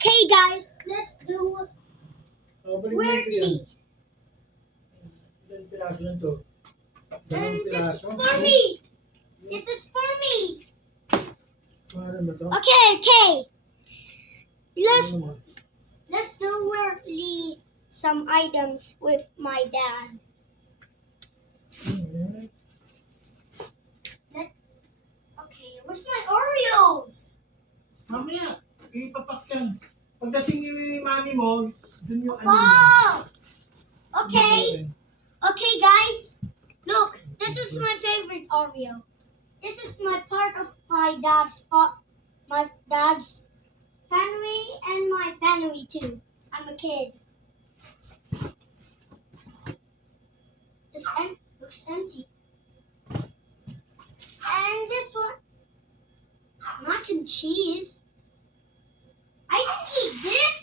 Okay, guys, let's do weirdly. Ilan piraso lang to? And Dalawang this is piraso? for me. This is for me. Ano ba to? Okay. Let's Ano naman? let's do weirdly some items with my dad. Okay, where's my Oreos? Mamaya, ipapak yan. Pagdating ni mami mo, dun yung ano mo. Oh, okay. Okay, guys, look, this is my favorite Oreo. This is my part of my dad's family and my family too. I'm a kid. This looks empty. And this one, mac and cheese. I can eat this.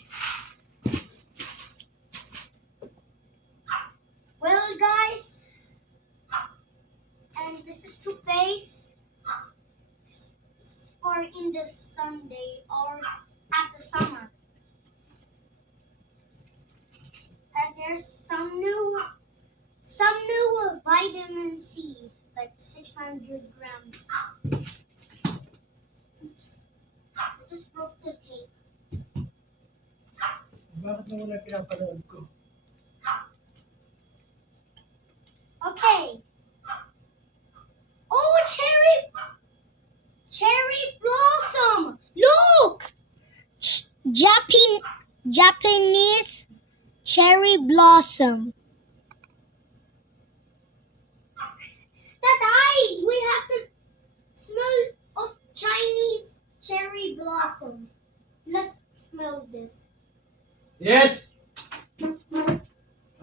Well, guys, and this is toothpaste. This is for in the Sunday or at the summer. And there's some new vitamin C, like 600 grams. Oops, I just broke the tape. Bakit mo wala pinapanood ko? Okay. Oh, cherry blossom. Look, Japanese cherry blossom. Daddy, we have to smell of Chinese cherry blossom. Let's smell this. Yes!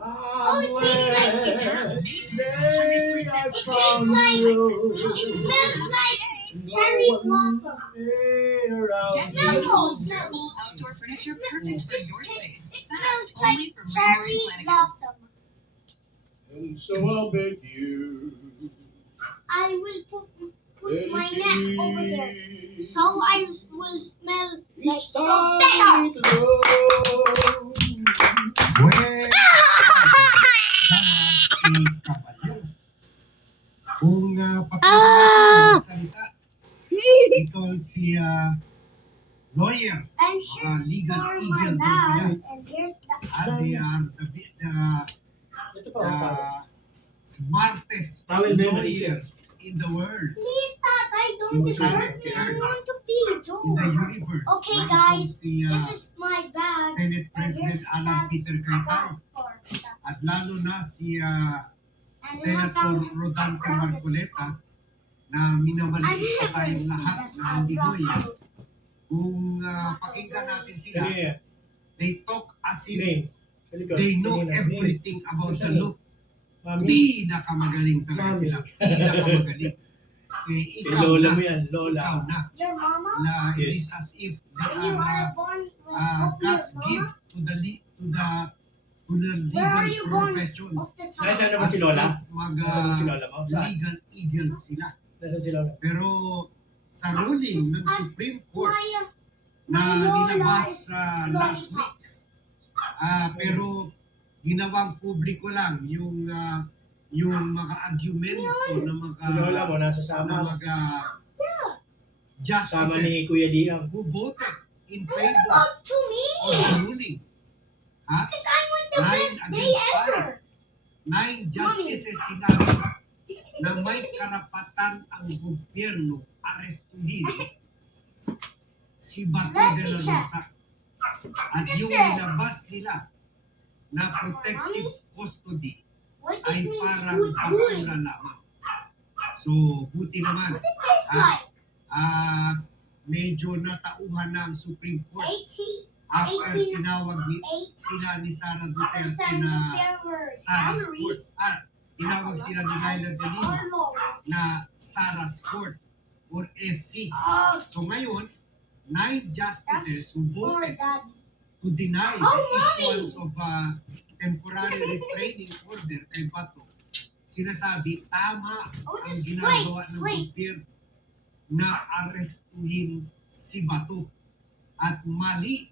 Oh, it tastes like it smells like cherry blossom. Get Smell beautiful, those. durable outdoor furniture perfect for your space. It Fast, smells like only from cherry Flanagan. blossom. And so I'll beg you. I will put my neck over here, so I will smell like It's so time better. to go. Well, damas y caballeros, kung papagawin ng salita, ito si lawyers, And here's legal for my eagle daw sila. bag, and here's the They are Ito pa ang tawag. the smartest Tawel ba yun? lawyers in the world, Please, Tatay, don't disturb me. I want to be in the Joe. universe. Okay, Ito guys, si this is my bag. Senate And President here's Alan that Peter Cayetano, for that. at lalo na si And Senator then I Rodante found this. Marcoleta na I minamaliit pa never tayong see lahat that na hindi rock loyal. roll. Kung pakinggan natin sila, Kanina yan. they talk as if Name. Sa likod. they know Kanina. everything about the law. Mami. Pinakamagaling talaga Mami. sila. Pinakamagaling. Kay Ikaw Lola na, mo yan, Lola. ikaw na. Your mama? It Yes. is as if they When you are are born of your God's mama? gift to the Where are you legal born profession. of the Kahit time? ano ba si Lola? As if Ano ba si Lola mo? Saan? legal eagles sila. Nasaan si Lola? Pero sa ruling ng Supreme Court My na Lola nilabas is last week, pero ginawang publiko lang yung mga argumento ng Si Lola mo, nasa sama. mga Sama ni justices Kuya Diang. who voted in favor Talk to me! of the ruling. Ha? Because I'm with the Nine best day against five. ever! 9 justices sinabi na may karapatan ang gobyerno arestuhin si Bato de la Rosa. At yung nilabas nila na protective custody What ay it means parang good good? basura lamang. So, buti naman, What it tastes like? medyo natauhan na ang Supreme Court 80 after 18 tinawag sila ni Sara Duterte percent na flavor Sarah's Court. calories. Tinawag sila ni Laila de Lima Are low. na Sarah's Court or SC. Oh, So ngayon, 9 justices who for voted daddy. to deny Oh, the Mommy! issuance of temporary restraining order kay Bato, sinasabi tama Oh, ang this ginagawa ng wait. gobyerno na arestuhin si Bato at mali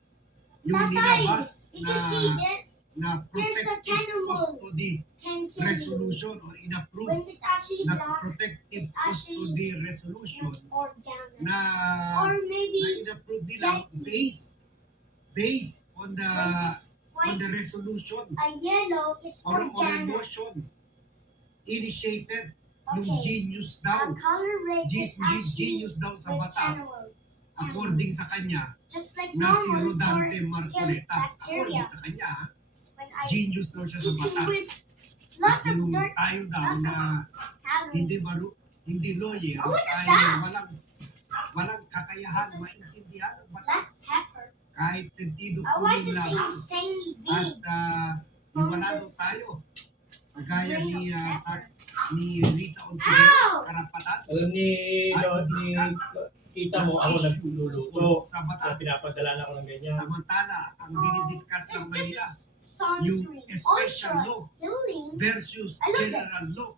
yung Tatay, nilabas did you see this? na There's a protective cannibal. custody 10 kilos. resolution or inapprove When it's actually na black, protective it's actually custody resolution not organic. na Or maybe inapprove nila based on when the it's resolution a yellow is or a organic. motion initiated yung Okay. genius A daw. color red is actually Genius daw sa with batas cantaloupe. according sa kanya Just like na si normal Rodante for Marcoleta. bacteria. According sa kanya, when I genius daw siya sa eating batas. with lots of Yung dirt, tayo daw lots na of hindi calories. hindi lawyer Oh, what is ay that? walang kakayahan This is maintindihan ng Black batas pepper. kahit sentido I was común just lamang insanely at big. wala daw this tayo kagaya grain of pepper. ni Risa Ontiveros Ow! karapatan Alam ni discuss tita mo, ako nagluluto. sa At batas. pinapadala na ako ng ganyan. Samantala, ang dinidiscuss lang This Manila, is yung sunscreen. special Ultra law healing. versus I love general this. law.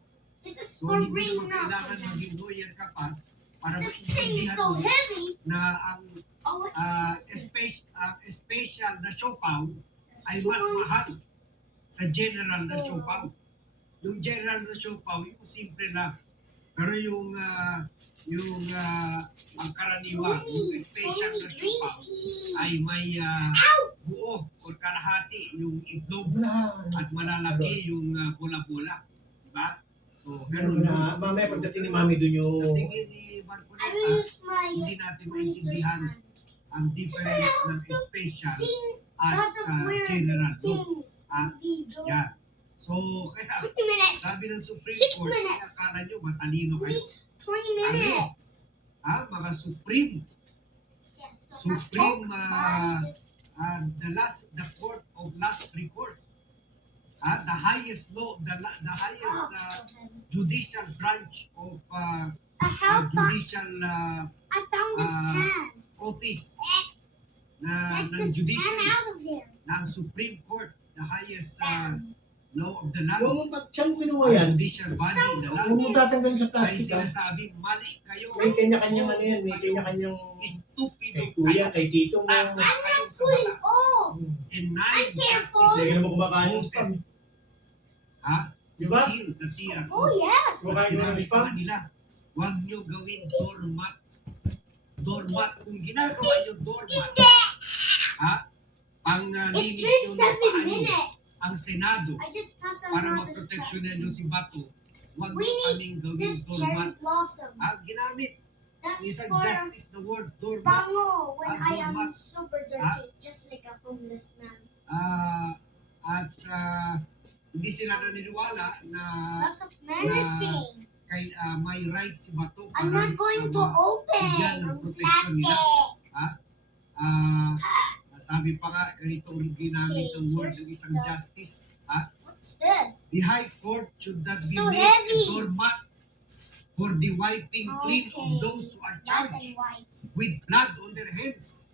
This is So, for hindi brain naman kailangan not. maging lawyer ka pa para This thing is maintindihan so mo heavy. na ang Oh, what's this? special na siopaw ay Too mas much. mahal sa general na Oh. siopaw. Yung general na siopaw, yung simple lang. Pero yung ang karaniwan, yung special na green siopaw tea. ay may buo o kalahati yung itlog Wala. at malalaki yung bola-bola. Diba? So, Ganun ganun na. Mamaya pagdating ni Mami dun Sa yung... tingin ni I will Marcoleta, use my hindi natin tweezers maintindihan hands. ang difference ng special Seen at lots of weird general law. things Ah, in video. Yan. So, kaya 20 minutes. sabi ng Supreme 6 Court, minutes. akala nyo matalino We kayo. need 20 minutes. Mga Supreme, Yeah, Supreme, this. the court of last recourse. The highest law, the highest Oh, so heavy. judicial branch of judicial I found this ah, can. office Get ng this can judiciary, out of here. ng Supreme Court, the highest Spam. law of the Huwag land, mo ba't saan mo kinuha yan? judicial body in the Huwag mo land, tatanggalin sa ay plastic ha. sinasabing mali kayo. May kanya-kanyang ano yan. May kanya-kanyang... Stupido Kay kuya, kay tito mo. Tama I'm kayo not sa pulling batas. off. And nine I'm careful. Sige justices naman kumakain ng spam. Di ba? kill the TRO. Oh, yes. Kumakain mo ng Sinabi spam? pa nila, huwag nyo gawin doormat. Doormat, kung ginagawa nyo doormat, pang It's linis been nyo ng 7 paano minutes. ang Senado I just passed para another maproteksyonan nyo si Bato, huwag We nyo need kaming gawin This cherry doormat. blossom. Ginamit, That's isang for justice na word, doormat. bango when I am doormat. super dirty, just like a homeless man. At hindi sila naniniwala na Lots of menacing. kay may right si Bato I'm not going to bigyan open ng ang proteksyon nila. plastic. Sabi pa nga, ganito ang ginamit ng word ng here's isang the- justice. What's this? The High Court should not be So made heavy. a doormat for the wiping clean of Okay. those who are Black charged and white. with blood on their hands.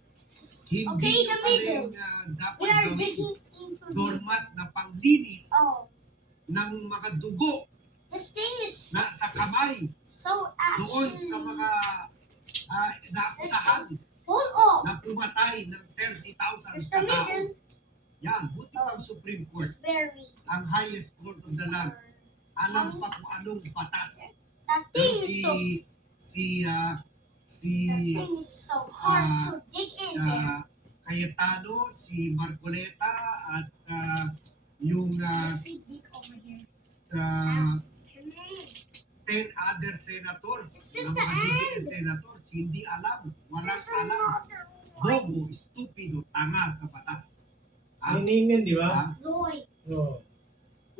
Hindi Okay, nyo the kaming We dapat are gawin digging into the... doormat na panglinis Oh, ng mga dugo this thing is na sa kamay so doon actually sa mga naakusahan full of. na pumatay ng 30,000 There's the katao. middle. Yan, buti pang Supreme Court, It's very... ang highest court of the land. Alam pa kung anong batas. That Pero thing is so... That thing is so hard to dig in there. Cayetano, si Marcoleta, at yung Let me dig over here. 10 other senators, Is this ng the mga DDS end? senators, hindi alam, walang There's alam. another one. Bobo, stupido, tanga sa batas. Ang name yan, di ba? Ah, Roy. Oo.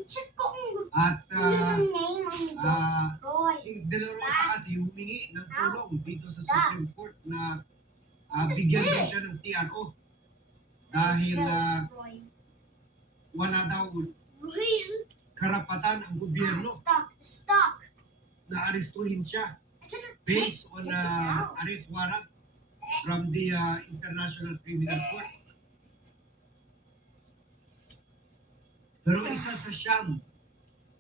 Check ko kung At yung name ang Roy. si De La Rosa kasi humingi ng tulong dito sa Stop. Supreme Court na What is bigyan daw this? siya ng TRO dahil Roy. wala daw Real. karapatan ang gobyerno Stuck. na arestuhin siya I cannot based on get it out. arrest warrant from the International Criminal Court. Pero isa sa siyam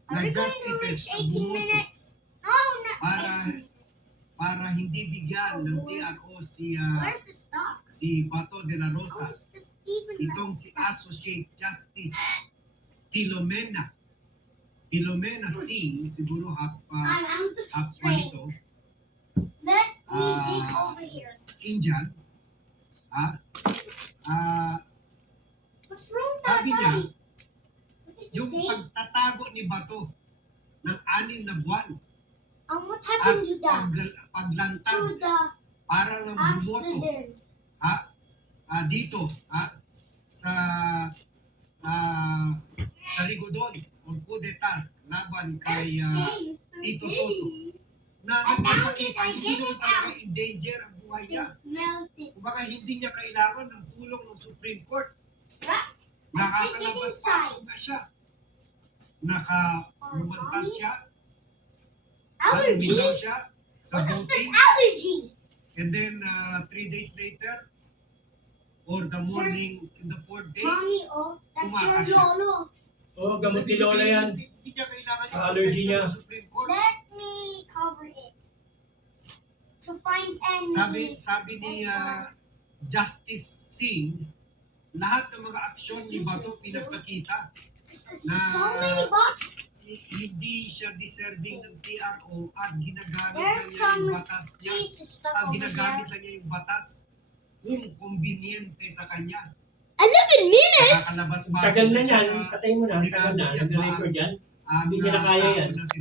Are na we going to justices reach ang 18 bumoto minutes? No, not Para- 18 minutes. para hindi bigyan ng TRO si Where's the stocks? si Bato de la How Rosa is this even itong si Associate Justice Filomena Singh, siguro I'm out of half strength. ito, Let me dig Ah. over here. Indian, What's wrong, sabi niya, Tatay? What did you yung say? pagtatago ni Bato ng 6 na buwan What at happened to that? paglantad To the para lang bumoto accident. dito sa Rigodon o kudeta laban kay Escape, Tito spaghetti. na I found nagpapakita it, I hindi get naman it talaga out. in danger ang buhay niya. It's melted. Kumbaga hindi niya kailangan ng tulong ng Supreme Court. Right? Nakakalabas-pasok na siya. Lumantad siya. Allergy? Bumitaw siya sa What is this voting. allergy? And then 3 days later or the morning in the 4th day, Mommy, oh, that's Tumakas your siya. lolo. Oh, gamot ni ibig Lola sabihin, yan. Hindi niya kailangan yung Allergy protection niya. ng Supreme Court. Let me cover it. To find any... Sabi ni Justice Singh, lahat ng mga aksyon ni Bato pinagpakita. This is na- so many bucks. Hindi siya deserving ng TRO at ginagamit There's lang niya yung some batas niya. cheese stuff over Ginagamit there. lang niya yung batas kung conveniente sa kanya. 11 minutes? Nakakalabas ba? Tagal na yan. Patay mo na. Tagal na. Sinabi niya ba Nag-record yan. ang Hindi niya na kaya yan. tao na